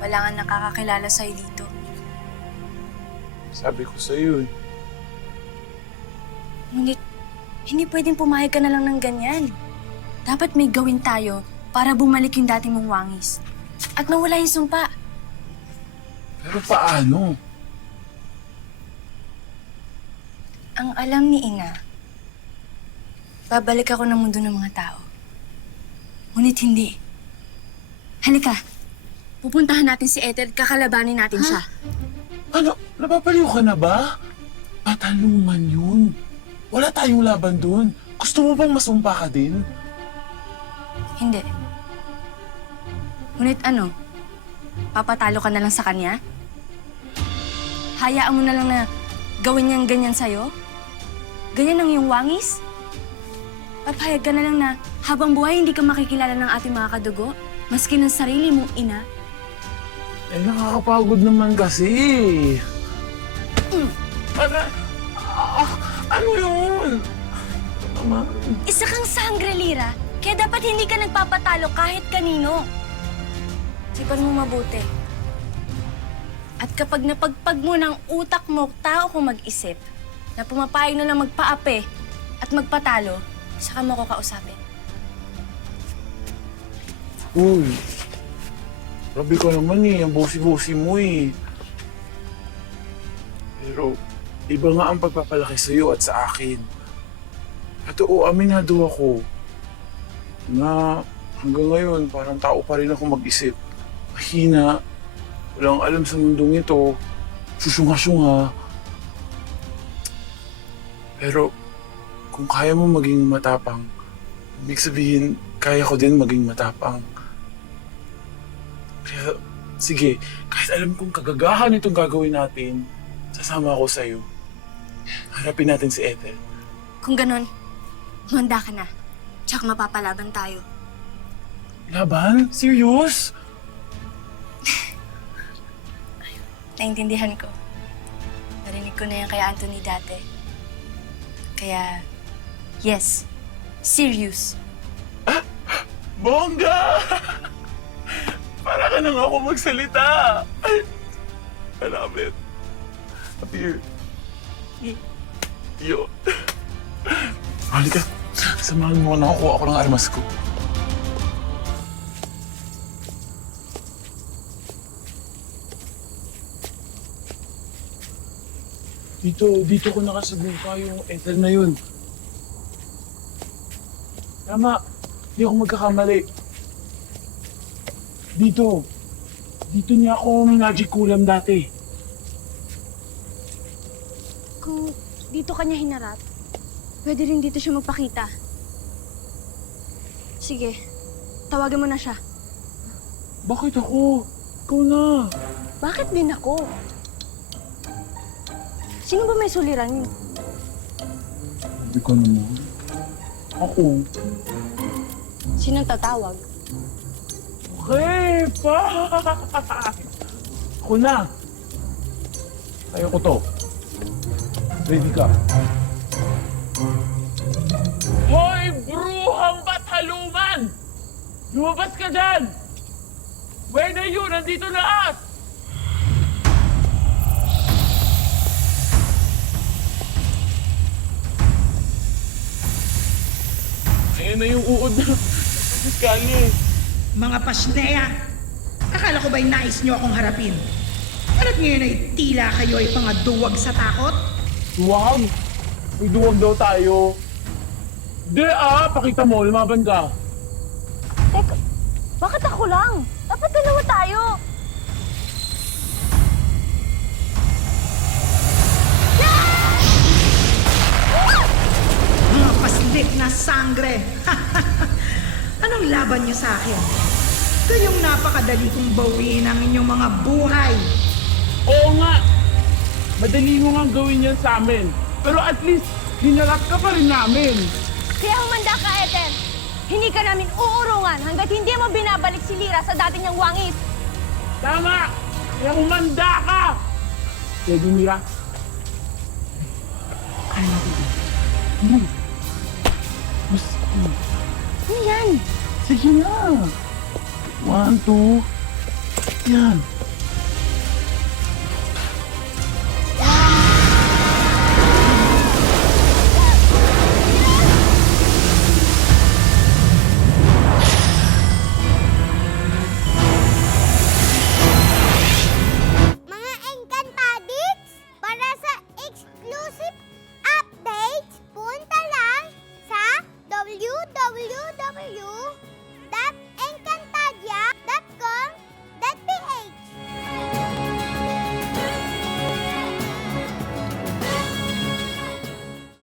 Wala nga nakakakilala sa'yo dito. Sabi ko sa'yo eh. Ngunit, hindi pwedeng pumayag ka na lang ng ganyan. Dapat may gawin tayo para bumalik yung dati mong wangis. At mawala yung sumpa. Pero paano? Ang alam ni Ina, babalik ako ng mundo ng mga tao. Ngunit hindi. Halika, pupuntahan natin si Ethel, kakalabanin natin siya. Ano? Napapaliw ka na ba? Patalungan yun. Wala tayong laban dun. Gusto mo bang masumpa ka din? Hindi. Ngunit ano? Papatalo ka na lang sa kanya? Hayaan mo na lang na gawin niyang ganyan sa'yo? Ganyan ang iyong wangis? Papayag ka na lang na habang buhay hindi ka makikilala ng ating mga kadugo? Maski ng sarili mong ina? Eh, nakakapagod naman kasi. Ano yun? Mama. Isa kang sangre-lira, kaya dapat hindi ka nagpapatalo kahit kanino. Sipan mo mabuti. At kapag napagpag mo ng utak mo, tao kong mag-isip, na pumapayag na lang magpaape at magpatalo, saka mo ko kausapin. Uy. Grabe ka naman eh. Ang busi-busi mo eh. Pero, iba nga ang pagpapalaki sa'yo at sa akin. At oo, aminado ako na hanggang ngayon parang tao pa rin ako mag-isip. Mahina, walang alam sa mundong ito, susunga-sunga. Pero kung kaya mo maging matapang, ibig sabihin, kaya ko din maging matapang. Kaya, sige, kahit alam kong kagagahan itong gagawin natin, sasama ako sa'yo. Harapin natin si Ethel. Kung ganon, manda ka na. Tsaka mapapalaban tayo. Laban? Serious? Naintindihan ko. Narinig ko na yan kay Anthony dati. Kaya, yes, serious. Bongga! Para ka nang ako magsalita. I love it. Appear. Yo. Halika. Samahan mo na ako ng armas ko. Dito ko nakasabuka yung Ethel na yun. Tama. Hindi ako magkakamali. Dito niya ako magic kulam dati. Kung dito kanya hinarap, pwede rin dito siya magpakita. Sige, tawagan mo na siya. Bakit ako? Ikaw na. Bakit din ako? Sino ba may suliran niyo? Hindi ko naman. Ako. Sinong tatawag? Okay, pa! Ako na. Kaya ko to. Ready ka? Hoy, bruhang bataluman! Lumabas ka dyan! Where are you? Nandito lahat! Ayan na yung uod na kalye. Mga pasneya, akala ko ba'y nais niyo akong harapin? Karat ngayon ay tila kayo ay pangaduwag sa takot? Duwag? May duwag daw tayo. Di pakita mo, lumaban ka. Teka, bakit ako lang? Dapat dalawa tayo. Mga paslit na sangre! Anong laban niyo sa akin? Gayong napakadali kong bawiin ang inyong mga buhay. Oo nga! Madali mo nga gawin yan sa amin. Pero at least, hinarap ka pa rin namin. Kaya humanda ka, Ethel. Hindi ka namin uurungan hanggat hindi mo binabalik si Lyra sa dati niyang wangis. Tama! Kaya umanda ka! Pwede, Mira? Kaya natin ito. Mas, Ano yan? sige na. 1, 2, yan.